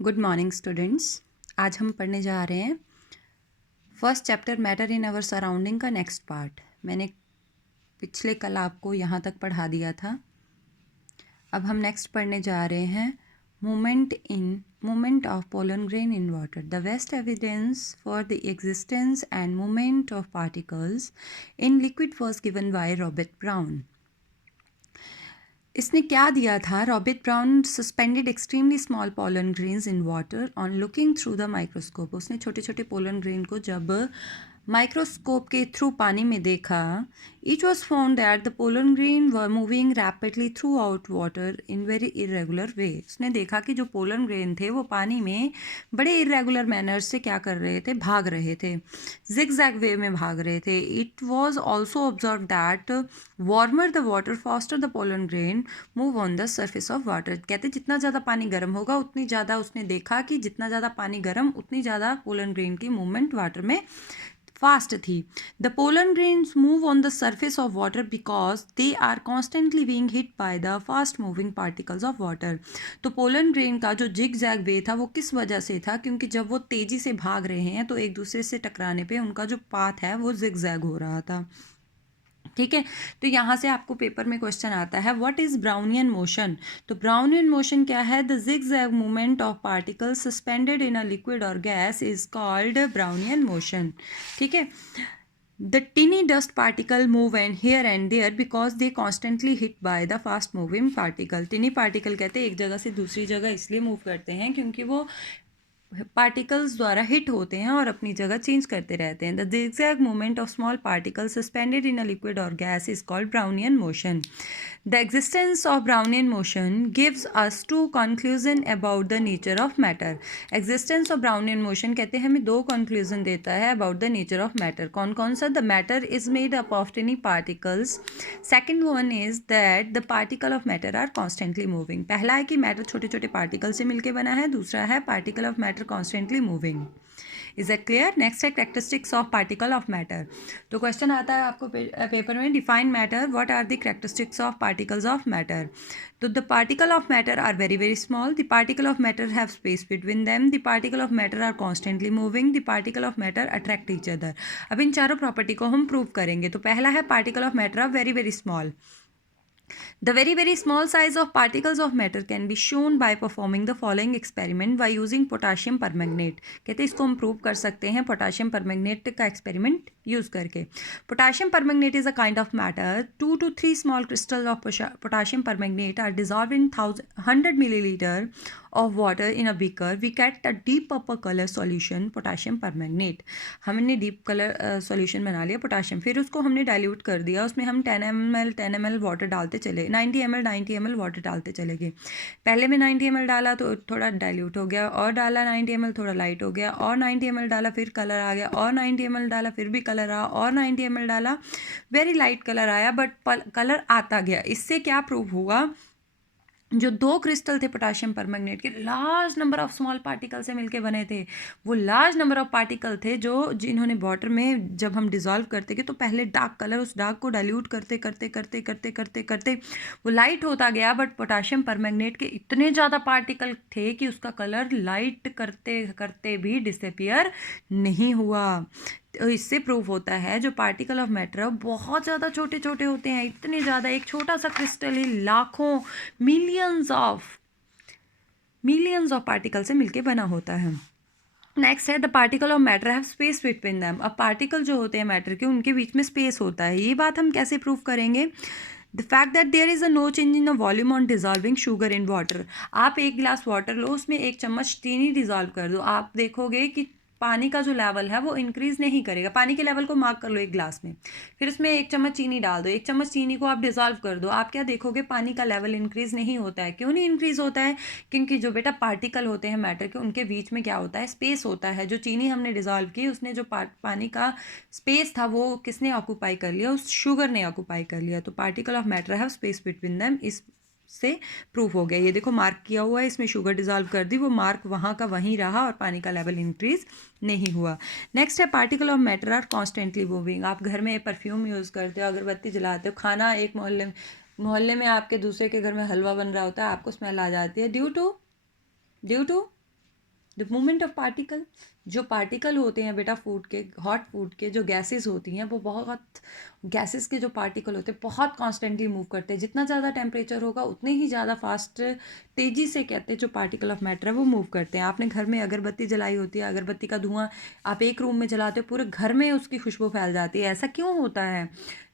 Good morning students. आज हम पढ़ने जा रहे हैं first chapter matter in our surrounding का नेक्स्ट पार्ट। मैंने पिछले कल आपको यहाँ तक पढ़ा दिया था। अब हम नेक्स्ट पढ़ने जा रहे हैं movement of pollen grain in water, the best evidence for the existence and movement of particles in liquid was given by Robert brown. इसने क्या दिया था? Robert brown suspended extremely small pollen grains in water on looking through the microscope. उसने छोटे छोटे pollen grain को जब microscope के थ्रू पानी में देखा, it was found that the pollen grain were moving rapidly throughout water in very irregular way. उसने देखा कि जो पोलन ग्रेन थे वो पानी में बड़े इरेगुलर मैनर से क्या कर रहे थे? भाग रहे थे, जिगजैग वे में भाग रहे थे। It was also observe that warmer the water faster the pollen grain move on the surface of water. कहते जितना ज़्यादा पानी गर्म होगा उतनी ज़्यादा, उसने देखा कि जितना ज़्यादा पानी गर्म उतनी ज़्यादा पोलन ग्रेन की मूवमेंट वाटर में फास्ट थी। The pollen grains move on the surface of water because they are constantly being hit by the fast moving particles of water. तो पोलन ग्रेन का जो जिग जैग वे था वो किस वजह से था? क्योंकि जब वो तेज़ी से भाग रहे हैं तो एक दूसरे से टकराने पे उनका जो पाथ है वो जिग जैग हो रहा था। ठीक है, तो यहाँ से आपको पेपर में क्वेश्चन आता है, व्हाट इज ब्राउनियन मोशन? तो ब्राउनियन मोशन क्या है? The zigzag movement of particles suspended in a liquid और gas is called Brownian motion. ठीक है, the tiny dust particle move and here and there because they constantly hit by the fast moving particle। tiny particle कहते हैं एक जगह से दूसरी जगह इसलिए मूव करते हैं क्योंकि वो पार्टिकल्स द्वारा हिट होते हैं और अपनी जगह चेंज करते रहते हैं। The zigzag movement of small particles suspended in a liquid or gas is called Brownian motion। The existence of Brownian motion gives us two conclusion about the nature of matter। Existence of Brownian motion कहते हैं हमें दो conclusion देता है about the nature of matter। कौन कौन सा? The matter is made up of tiny particles। Second one is that the particle of matter are constantly moving। पहला है कि मैटर छोटे छोटे पार्टिकल से मिलकर बना है, दूसरा है particle of matter constantly moving. Is that clear? Next है characteristics of particle of matter. तो क्वेश्चन आता है आपको पेपर में, define matter, what are the characteristics of particles of matter. तो the particle of matter are very very small, the particle of matter have space between them, the particle of matter are constantly moving, the particle of matter attract each other. अब इन चारों property को हम prove करेंगे। तो पहला है particle of matter are very very small. The very very small size of particles of matter can be shown by performing the following experiment by using potassium permanganate। कहते हैं इसको हम प्रूव कर सकते हैं पोटाशियम परमैंगनेट का experiment use करके। Potassium permanganate is a kind of matter. 2 to 3 small crystals of potassium permanganate are dissolved in 100 milliliter of water in a beaker। We get a deep purple color solution potassium permanganate। हमने deep colour solution बना लिया potassium, फिर उसको हमने dilute कर दिया, उसमें हम 10 ml वाटर डालते चले, 90 ml वाटर डालते चले गए। पहले में 90 ml डाला तो थोड़ा डाइल्यूट हो गया, और डाला 90 ml थोड़ा लाइट हो गया, और 90 ml डाला फिर कलर आ गया, और 90 ml डाला फिर भी कलर आया, और 90 ml डाला वेरी लाइट कलर आया, बट कलर आता गया। इससे क्या प्रूव हुआ? जो दो क्रिस्टल थे पोटाशियम परमैंगनेट के, large number of small particle से मिलके बने थे। वो लार्ज नंबर ऑफ पार्टिकल थे जो जिन्होंने वाटर में जब हम डिज़ोल्व करते गए तो पहले डार्क कलर, उस डार्क को डाइल्यूट करते करते करते करते करते करते वो लाइट होता गया, बट पोटाशियम परमैंगनेट के इतने ज़्यादा पार्टिकल थे कि उसका कलर लाइट करते करते भी डिसअपियर नहीं हुआ। तो इससे प्रूव होता है जो पार्टिकल ऑफ मैटर है बहुत ज़्यादा छोटे छोटे होते हैं, इतने ज़्यादा, एक छोटा सा क्रिस्टल ही लाखों मिलियंस ऑफ पार्टिकल से मिलके बना होता है। नेक्स्ट है the particle of matter have space between them. अब पार्टिकल जो होते हैं मैटर के, उनके बीच में स्पेस होता है। ये बात हम कैसे प्रूव करेंगे? The fact that there is a no change in the volume on dissolving sugar in water. आप एक गिलास वाटर लो, उसमें 1 चम्मच चीनी डिजॉल्व कर दो, आप देखोगे कि पानी का जो लेवल है वो इंक्रीज नहीं करेगा। पानी के लेवल को मार्क कर लो एक ग्लास में, फिर उसमें 1 चम्मच चीनी डाल दो, 1 चम्मच चीनी को आप डिजॉल्व कर दो, आप क्या देखोगे? पानी का लेवल इंक्रीज नहीं होता है। क्यों नहीं इंक्रीज होता है? क्योंकि जो बेटा पार्टिकल होते हैं मैटर के, उनके बीच में क्या होता है? स्पेस होता है। जो चीनी हमने डिजॉल्व की, उसने जो पानी का स्पेस था वो किसने ऑक्यूपाई कर लिया? उस शुगर ने ऑक्यूपाई कर लिया। तो particle of matter have space between them, इस से प्रूफ हो गया। ये देखो मार्क किया हुआ है, इसमें शुगर डिजॉल्व कर दी, वो मार्क वहाँ का वहीं रहा और पानी का लेवल इंक्रीज नहीं हुआ। नेक्स्ट है particle of matter are constantly moving. आप घर में परफ्यूम यूज़ करते हो, अगरबत्ती जलाते हो, खाना एक मोहल्ले में आपके दूसरे के घर में हलवा बन रहा होता है, आपको स्मेल आ जाती है due to the movement of particle, जो पार्टिकल होते हैं बेटा फूड के, हॉट फूड के जो गैसेस होती हैं वो बहुत, गैसेस के जो पार्टिकल होते हैं बहुत कॉन्स्टेंटली मूव करते हैं। जितना ज़्यादा टेम्परेचर होगा उतने ही ज़्यादा फास्ट, तेज़ी से कहते हैं जो पार्टिकल ऑफ मैटर है वो मूव करते हैं। आपने घर में अगरबत्ती जलाई होती है, अगरबत्ती का धुआं आप एक रूम में जलाते हो, पूरे घर में उसकी खुशबू फैल जाती है। ऐसा क्यों होता है?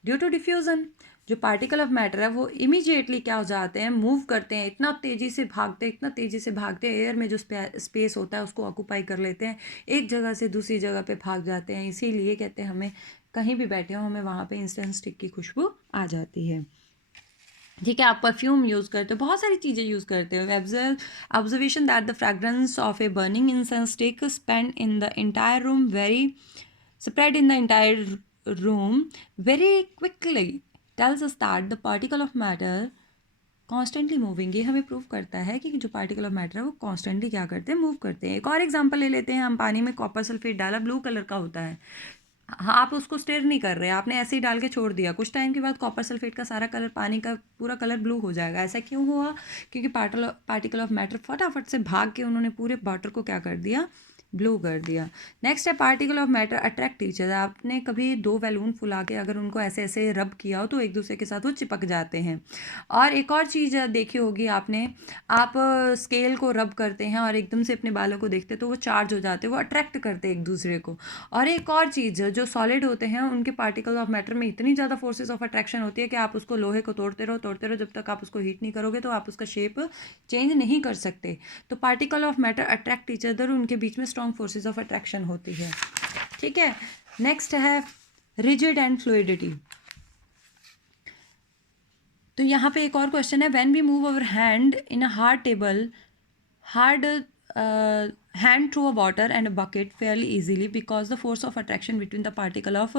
Due to diffusion. जो पार्टिकल ऑफ मैटर है वो इमीडिएटली क्या हो जाते हैं, मूव करते हैं, इतना तेज़ी से भागते हैं, इतना तेज़ी से भागते हैं, एयर में जो स्पेस होता है उसको ऑक्यूपाई कर लेते हैं, एक जगह से दूसरी जगह पे भाग जाते हैं। इसीलिए कहते हैं हमें कहीं भी बैठे हो हमें वहाँ पे इंसेंस स्टिक की खुशबू आ जाती है। ठीक है, आप परफ्यूम यूज़ करते हो, बहुत सारी चीज़ें यूज़ करते हो। Observation that the fragrance of a burning incense stick spend in the entire room very spread in the entire room very quickly tells us that the particle of matter constantly moving. ये हमें prove करता है कि जो particle of matter है वो constantly क्या करते हैं, मूव करते हैं। एक और एग्जांपल ले लेते हैं हम, पानी में कॉपर सल्फेट डाला, ब्लू कलर का होता है, हाँ आप उसको स्टेयर नहीं कर रहे, आपने ऐसे ही डाल के छोड़ दिया, कुछ टाइम के बाद कॉपर सल्फेट का सारा कलर, पानी का पूरा कलर ब्लू हो जाएगा। ऐसा क्यों हुआ? क्योंकि पार्टिकल ऑफ मैटर फटाफट से भाग के उन्होंने पूरे वाटर को क्या कर दिया, ब्लू कर दिया। नेक्स्ट है particle of matter attract each other. आपने कभी दो बैलून फुला के अगर उनको ऐसे ऐसे रब किया हो तो एक दूसरे के साथ वो चिपक जाते हैं। और एक और चीज़ देखी होगी आपने, आप स्केल को रब करते हैं और एकदम से अपने बालों को देखते तो वो चार्ज हो जाते हैं, वो अट्रैक्ट करते हैं एक दूसरे को। और एक और चीज़, जो सॉलिड होते हैं उनके पार्टिकल ऑफ मैटर में इतनी ज़्यादा फोर्सेस ऑफ अट्रैक्शन होती है कि आप उसको लोहे को तोड़ते रहो जब तक आप उसको हीट नहीं करोगे तो आप उसका शेप चेंज नहीं कर सकते। तो particle of matter attract each other, उनके बीच में स्ट्रॉन्ग फोर्सेस ऑफ अट्रैक्शन होती है। ठीक है, नेक्स्ट है रिजिड एंड फ्लूइडिटी। तो यहाँ पे एक और क्वेश्चन है, when we move our hand in a hard table, hard hand through a water and a bucket fairly easily because the force of attraction between the particle of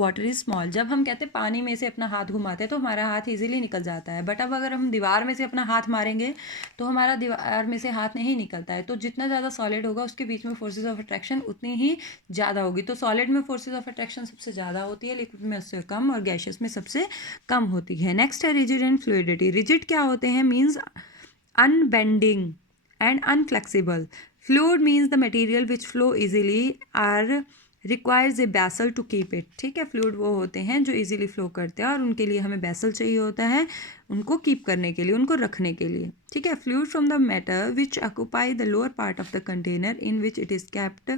water is small। जब हम कहते हैं पानी में से अपना हाथ घुमाते हैं तो हमारा हाथ इजीली निकल जाता है, बट अब अगर हम दीवार में से अपना हाथ मारेंगे तो हमारा दीवार में से हाथ नहीं निकलता है। तो जितना ज़्यादा सॉलिड होगा उसके बीच में फोर्सेज ऑफ अट्रैक्शन उतनी ही ज़्यादा होगी। तो सॉलिड में फोर्सेज ऑफ अट्रैक्शन सबसे ज़्यादा होती है, लिक्विड में उससे कम, और गैशियस में सबसे कम होती है। नेक्स्ट है रिजिड एंड फ्लूइडिटी। रिजिड क्या होते हैं? Means unbending and unflexible. Fluid means the material which flow easily or requires a vessel to keep it। ठीक है, फ्लूइड वो होते हैं जो इजीली फ्लो करते हैं और उनके लिए हमें वेसल चाहिए होता है उनको कीप करने के लिए, उनको रखने के लिए। ठीक है, fluid from the matter which occupy the lower part of the container in which it is kept.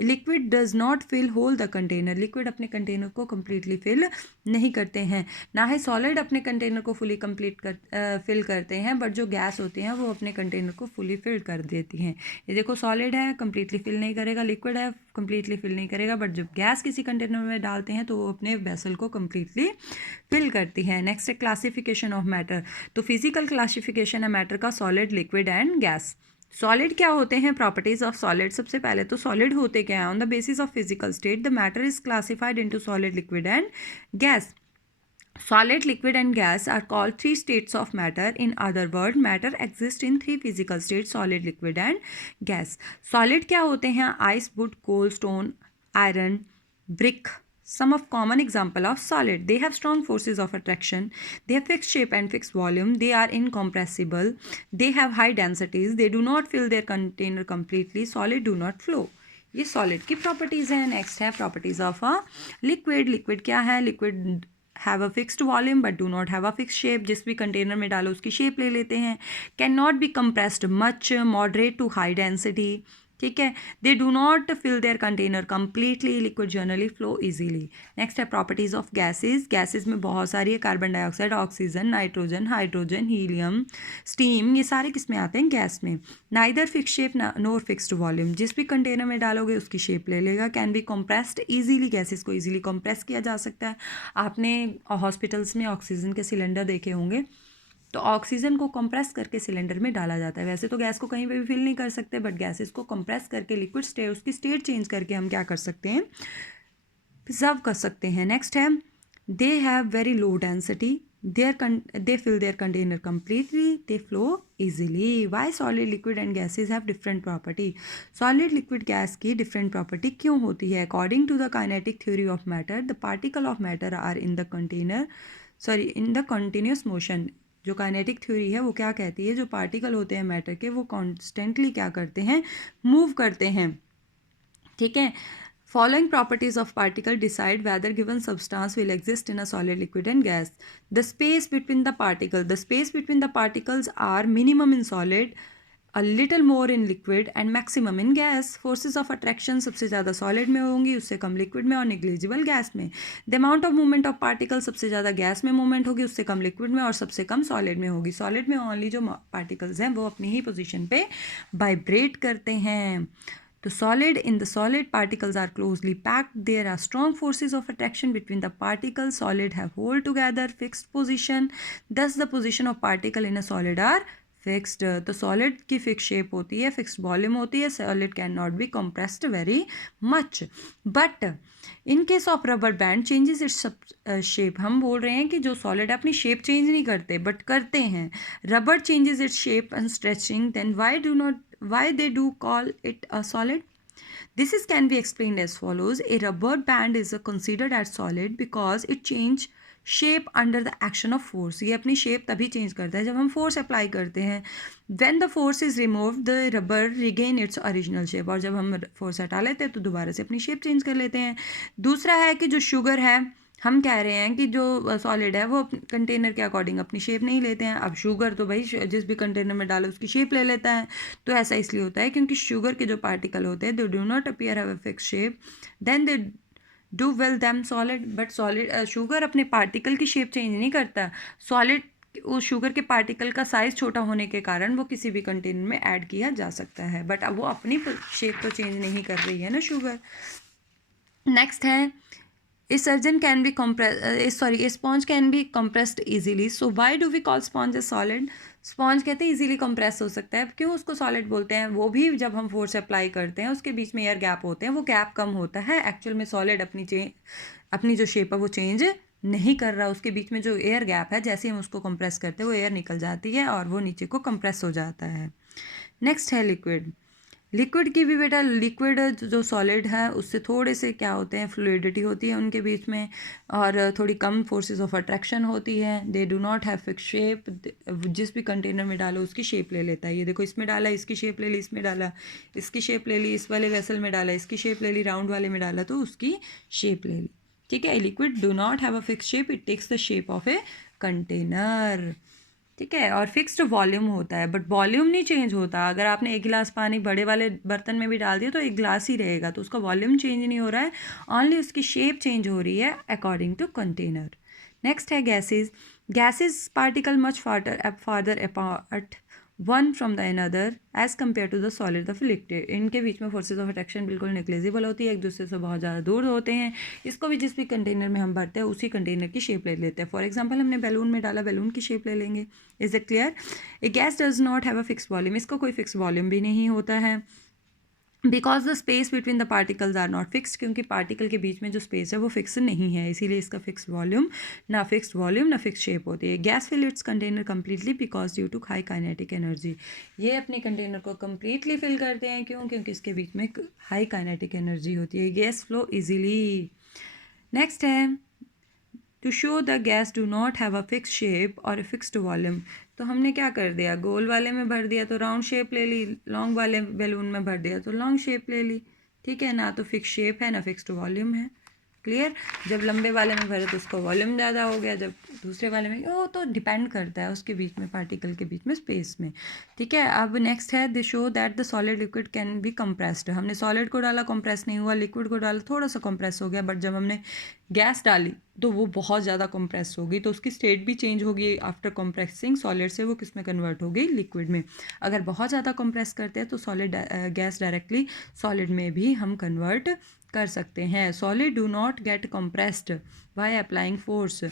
Liquid does not fill whole the container. Liquid अपने कंटेनर को कम्प्लीटली फिल नहीं करते हैं, ना ही सॉलिड अपने कंटेनर को फुली फिल करते हैं, बट जो गैस होती हैं वो अपने कंटेनर को फुली फिल कर देती हैं। ये देखो, सॉलिड है कम्प्लीटली फिल नहीं करेगा, लिक्विड है कम्प्लीटली फिल नहीं करेगा, बट जब गैस किसी कंटेनर में डालते हैं तो वो अपने वेसल को कम्प्लीटली फिल करती है। नेक्स्ट है क्लासिफिकेशन ऑफ मैटर। तो फिजिकल क्लासिफिकेशन है मैटर का, solid, liquid and gas. Solid क्या होते हैं? Properties of solid. सबसे पहले तो सॉलिड होते क्या है? On the basis of physical state the matter is classified into solid, liquid and gas. Solid, liquid and gas are called three states of matter. In other words, matter exists in three physical states: solid, liquid and gas. Solid क्या होते हैं? Ice, wood, coal, stone, iron, brick. Some of common example of solid. They have strong forces of attraction. They have fixed shape and fixed volume. They are incompressible. They have high densities. They do not fill their container completely. Solid do not flow. ये solid की properties हैं। Next है properties of a liquid. Liquid क्या है? Liquid have a fixed volume but do not have a fix shape. जिस भी container में डालो उसकी शेप ले लेते हैं। Can not be compressed much, moderate to high density. ठीक है, they do not fill their container completely. Liquid generally flow easily. Next है प्रॉपर्टीज ऑफ गैसेज। गैसेज में बहुत सारी है, carbon dioxide, oxygen, nitrogen, hydrogen, helium, steam, ये सारे किस में आते हैं? गैस में। Neither fix shape nor fixed volume. जिस भी कंटेनर में डालोगे उसकी शेप ले लेगा। Can be compressed easily. Gases को इजीली कंप्रेस किया जा सकता है। आपने हॉस्पिटल्स में ऑक्सीजन के सिलेंडर देखे होंगे, तो ऑक्सीजन को कंप्रेस करके सिलेंडर में डाला जाता है। वैसे तो गैस को कहीं पे भी फिल नहीं कर सकते, बट गैसेस को कंप्रेस करके लिक्विड स्टेट, उसकी स्टेट चेंज करके हम क्या कर सकते हैं? प्रिजर्व कर सकते हैं। नेक्स्ट है they have very low density. they fill their container completely. They flow easily. Why solid, liquid and gases have different property? Solid, liquid, gas की different property क्यों होती है? According to the kinetic theory of matter, the particle of matter are in the container, in the continuous motion. जो kinetic theory है वो क्या कहती है, जो पार्टिकल होते हैं मैटर के वो कॉन्स्टेंटली क्या करते हैं, मूव करते हैं, ठीक है। Following properties of particle decide whether given substance will exist in a solid, liquid and gas. The space between the particles are minimum in solid, a little more in liquid and maximum in gas. Forces of attraction सबसे ज़्यादा solid में होंगी, उससे कम liquid में और negligible gas में. The amount of movement of particles सबसे ज़्यादा gas में movement होगी, उससे कम liquid में और सबसे कम solid में होगी. Solid में only जो particles हैं वो अपनी ही position पे vibrate करते हैं. The solid particles are closely packed. There are strong forces of attraction between the particles. Solid have hold together fixed position. Thus the position of particle in a solid are fixed. तो solid की fixed shape होती है, fixed volume होती है. Solid cannot be compressed very much. But in case of rubber band changes its shape. हम बोल रहे हैं कि जो solid है अपनी shape change नहीं करते but करते हैं. Rubber changes its shape and stretching. Then why they do call it a solid? This can be explained as follows. A rubber band is considered as solid because it change shape under the action of force. ये अपनी shape तभी change करता है जब हम force apply करते हैं. When the force is removed, the rubber regain its original shape. और जब हम force हटा लेते हैं तो दोबारा से अपनी shape change कर लेते हैं. दूसरा है कि जो sugar है, हम कह रहे हैं कि जो सॉलिड है वो कंटेनर के अकॉर्डिंग अपनी शेप नहीं लेते हैं. अब शुगर तो भाई जिस भी कंटेनर में डालो उसकी शेप ले लेता है. तो ऐसा इसलिए होता है क्योंकि शुगर के जो पार्टिकल होते हैं they do not appear have a fix shape, then they do well them solid. But solid sugar अपने पार्टिकल की शेप चेंज नहीं करता. सॉलिड उस शुगर के पार्टिकल का साइज़ छोटा होने के कारण वो किसी भी कंटेनर में ऐड किया जा सकता है, बट अब वो अपनी शेप तो चेंज नहीं कर रही है ना शुगर. नेक्स्ट है a sponge can be compressed easily. So why do we call sponge a solid? Sponge कहते हैं इजीली कंप्रेस हो सकता है. क्यों उसको सॉलिड बोलते हैं? वो भी जब हम फोर्स अप्लाई करते हैं उसके बीच में एयर गैप होते हैं, वो गैप कम होता है. एक्चुअल में सॉलिड अपनी जो शेप है वो चेंज नहीं कर रहा. उसके बीच में जो एयर गैप है, जैसे हम उसको कंप्रेस करते हैं वो एयर निकल जाती है और वो नीचे को कंप्रेस हो जाता है. नेक्स्ट है लिक्विड. लिक्विड की भी बेटा, लिक्विड जो सॉलिड है उससे थोड़े से क्या होते हैं, फ्लूइडिटी होती है उनके बीच में और थोड़ी कम फोर्सेस ऑफ अट्रैक्शन होती है. They do not have fix shape. जिस भी कंटेनर में डालो उसकी शेप ले लेता है. ये देखो इसमें डाला इसकी शेप ले ली, इसमें डाला इसकी शेप ले ली, इस वाले वेसल में डाला इसकी शेप ले ली, राउंड वाले में डाला तो उसकी शेप ले ली. ठीक है. Liquid do not have a fix shape, it takes the shape of a container. ठीक है. और फिक्स्ड वॉल्यूम होता है बट वॉल्यूम नहीं चेंज होता. अगर आपने एक गिलास पानी बड़े वाले बर्तन में भी डाल दिया तो एक गिलास ही रहेगा, तो उसका वॉल्यूम चेंज नहीं हो रहा है, ओनली उसकी शेप चेंज हो रही है अकॉर्डिंग टू कंटेनर. नेक्स्ट है gases. Gases particle much farther apart one from the another as compare to the solid the liquid. इनके बीच में फोर्सेज ऑफ अट्रैक्शन बिल्कुल नेग्लिजिबल होती है, एक दूसरे से बहुत ज़्यादा दूर होते हैं. इसको भी जिस भी कंटेनर में हम भरते हैं उसी कंटेनर की शेप ले लेते हैं. फॉर एग्जांपल हमने बैलून में डाला, बैलून की शेप ले लेंगे. Is it clear? A gas does not have a fix volume. इसका कोई फिक्स वॉल्यूम भी नहीं होता है. Because the space between the particles are not fix. क्योंकि पार्टिकल के बीच में जो स्पेस है वो फिक्स नहीं है, इसीलिए इसका फिक्स वॉल्यूम ना फिक्स शेप होती है. Gas fill its container completely because due to high kinetic energy. ये अपने कंटेनर को कम्प्लीटली फिल करते हैं. क्यों? क्योंकि इसके बीच में हाई काइनेटिक एनर्जी होती है. Gas flow easily. नेक्स्ट है to show the gas do not have a fix shape और a फिक्स्ड वॉल्यूम. तो हमने क्या कर दिया, गोल वाले में भर दिया तो राउंड शेप ले ली, लॉन्ग वाले बैलून में भर दिया तो लॉन्ग शेप ले ली. ठीक है. ना तो फिक्स शेप है ना फिक्स्ड वॉल्यूम है. क्लियर? जब लंबे वाले में भरे तो उसका वॉल्यूम ज़्यादा हो गया, जब दूसरे वाले में वो तो डिपेंड करता है उसके बीच में पार्टिकल के बीच में स्पेस में. ठीक है. अब नेक्स्ट है दे show that the solid liquid can be compressed. हमने सॉलिड को डाला कंप्रेस नहीं हुआ, लिक्विड को डाला थोड़ा सा कंप्रेस हो गया, बट जब हमने गैस डाली तो वो बहुत ज़्यादा कंप्रेस हो गई, तो उसकी स्टेट भी चेंज होगी. आफ्टर कंप्रेसिंग सॉलिड से वो किस में कन्वर्ट हो गई, लिक्विड में. अगर बहुत ज़्यादा कंप्रेस करते हैं तो सॉलिड गैस डायरेक्टली सॉलिड में भी हम कन्वर्ट कर सकते हैं. Solid do not gate compressed by applying force.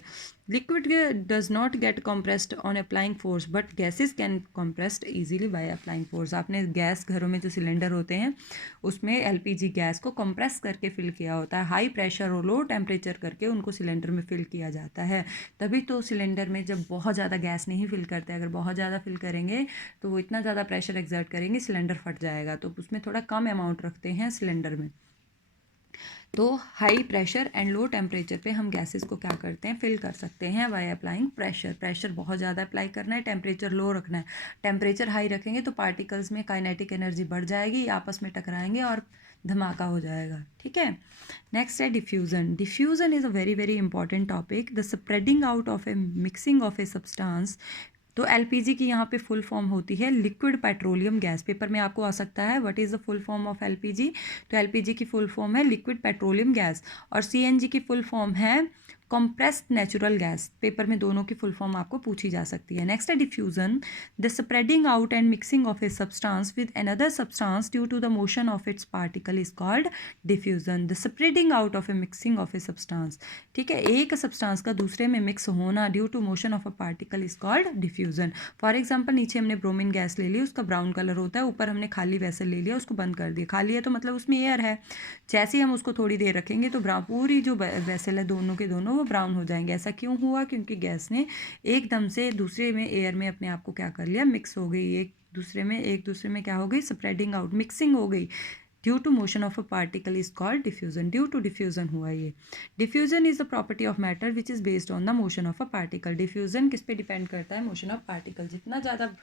Liquid does not gate compressed on applying force but gases can compressed easily by applying force. आपने गैस घरों में जो सिलेंडर होते हैं उसमें एलपीजी गैस को कंप्रेस करके फिल किया होता है. हाई प्रेशर और लो टेम्परेचर करके उनको सिलेंडर में फिल किया जाता है. तभी तो सिलेंडर में जब बहुत ज़्यादा गैस नहीं फिल करते, अगर बहुत ज़्यादा फिल करेंगे तो वो इतना ज़्यादा प्रेशर एक्सर्ट करेंगे सिलेंडर फट जाएगा, तो उसमें थोड़ा कम अमाउंट रखते हैं सिलेंडर में. तो high pressure and low temperature पे हम गैसेस को क्या करते हैं, फिल कर सकते हैं बाय अप्लाइंग प्रेशर। प्रेशर बहुत ज़्यादा अप्लाई करना है, टेम्परेचर लो रखना है। टेम्परेचर हाई रखेंगे तो पार्टिकल्स में काइनेटिक एनर्जी बढ़ जाएगी, आपस में टकराएंगे और धमाका हो जाएगा। ठीक है, नेक्स्ट है diffusion. Diffusion is a very very important topic. The spreading out of a mixing of a substance. तो एलपीजी की यहाँ पे फुल फॉर्म होती है लिक्विड पेट्रोलियम गैस। पेपर में आपको आ सकता है what is the full form of LPG. तो एलपीजी की फुल फॉर्म है लिक्विड पेट्रोलियम गैस, और सीएनजी की फुल फॉर्म है compressed नेचुरल गैस। पेपर में दोनों की फुल फॉर्म आपको पूछी जा सकती है। नेक्स्ट है diffusion, the spreading out and mixing of a substance with another substance due to the motion of its particle is called diffusion. The spreading out of a mixing of a substance, ठीक है, एक substance का दूसरे में mix होना due to motion of a particle is called diffusion. For example, नीचे हमने bromine gas ले ली, उसका ब्राउन कलर होता है, ऊपर हमने खाली वैसल ले लिया, उसको बंद कर दिया। खाली है तो मतलब उसमें एयर है, जैसे ही हम उसको थोड़ी देर रखेंगे तो पूरी जो वैसल है दोनों के दोनों वो ब्राउन हो जाएंगे। ऐसा क्यों हुआ? क्योंकि गैस ने एकदम से दूसरे में एयर में अपने आप को क्या कर लिया, मिक्स हो गई, एक दूसरे में क्या हो गई, स्प्रेडिंग आउट, मिक्सिंग हो गई। Due to motion of a particle is called diffusion. Due to diffusion हुआ ये। Diffusion is the property of matter which is based on the motion of a particle. Diffusion किस पे depend करता है? Motion of particle. जितना ज़्यादा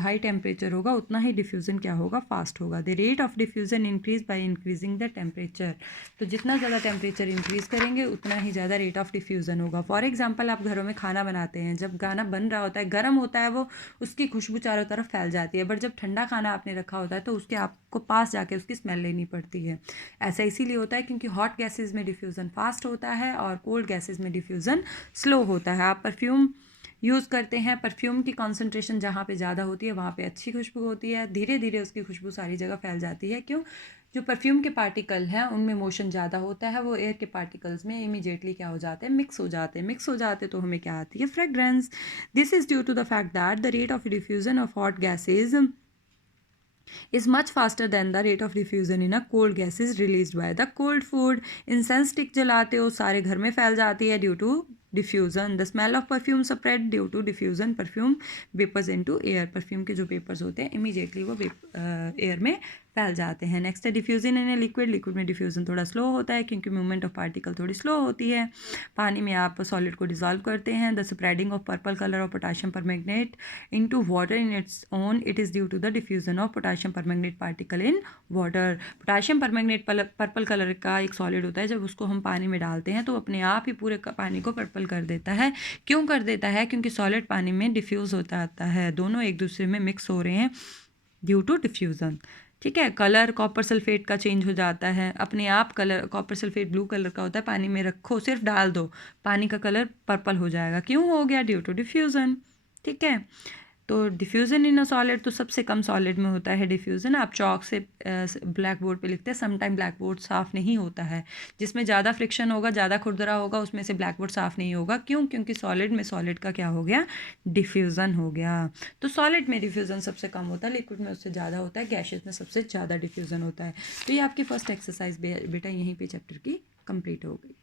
high temperature होगा उतना ही डिफ्यूज़न क्या होगा, फास्ट होगा। The rate of diffusion increase by increasing the temperature. तो जितना ज़्यादा टेम्परेचर इंक्रीज़ करेंगे उतना ही ज़्यादा रेट ऑफ डिफ्यूज़न होगा। फॉर एग्जांपल, आप घरों में खाना बनाते हैं, जब खाना बन रहा होता है, गर्म होता है, वो उसकी खुशबू चारों तरफ फैल जाती है, बट जब ठंडा खाना आपने रखा होता है तो उसके आपको पास जाके उसकी स्मेल लेनी पड़ती है। ऐसा इसीलिए होता है क्योंकि हॉट गैसेज में डिफ्यूज़न फास्ट होता है और कोल्ड गैसेज में डिफ्यूज़न स्लो होता है। आप परफ्यूम यूज़ करते हैं, परफ्यूम की कॉन्सेंट्रेशन जहाँ पे ज़्यादा होती है वहाँ पे अच्छी खुशबू होती है, धीरे धीरे उसकी खुशबू सारी जगह फैल जाती है। क्यों? जो परफ्यूम के पार्टिकल हैं उनमें मोशन ज़्यादा होता है, वो एयर के पार्टिकल्स में इमीडिएटली क्या हो जाते हैं, मिक्स हो जाते तो हमें क्या आती है, fragrance. This is due to the fact that the rate of diffusion of hot gases is much faster than the rate of diffusion in a cold gases released by the cold food. Incense stick जलाते हो, सारे घर में फैल जाती है due to diffusion. The smell of perfume spread due to diffusion perfume vapours into air. Perfume के जो वेपर्स होते हैं इमीडिएटली वो एयर में फैल जाते हैं। नेक्स्ट है diffusion in a liquid. Liquid में डिफ्यूजन थोड़ा स्लो होता है क्योंकि मूवमेंट ऑफ पार्टिकल थोड़ी स्लो होती है। पानी में आप सॉलिड को डिजॉल्व करते हैं। The spreading of purple colour of potassium permanganate into water in its own, it is due to the diffusion of potassium permanganate particle in water. Potassium permanganate purple colour का एक solid होता है, जब उसको हम पानी में डालते हैं तो अपने आप ही पूरे पानी को पर्पल कर देता है। क्यों कर देता है? क्योंकि सॉलिड पानी में डिफ्यूज़ होता आता है, दोनों एक दूसरे में मिक्स हो रहे हैं ड्यू टू डिफ्यूज़न। ठीक है, कलर कॉपर सल्फेट का चेंज हो जाता है अपने आप। Colour copper sulphate blue colour का होता है, पानी में रखो, सिर्फ डाल दो, पानी का कलर पर्पल हो जाएगा। क्यों हो गया? Due to diffusion. ठीक है, तो डिफ्यूज़न इन अ सॉलिड तो सबसे कम सॉलिड में होता है डिफ्यूज़न। आप चॉक से ब्लैक बोर्ड पे लिखते हैं, समटाइम ब्लैक बोर्ड साफ़ नहीं होता है। जिसमें ज़्यादा फ्रिक्शन होगा, ज़्यादा खुरदरा होगा, उसमें से ब्लैक बोर्ड साफ़ नहीं होगा। क्यों? क्योंकि सॉलिड में सॉलिड का क्या हो गया, डिफ्यूज़न हो गया। तो सॉलिड में डिफ्यूज़न सबसे कम होता है, लिक्विड में उससे ज़्यादा होता है, गैसेस में सबसे ज़्यादा डिफ्यूज़न होता है। तो ये आपकी फर्स्ट एक्सरसाइज बेटा यहीं पर चैप्टर की कंप्लीट हो गई।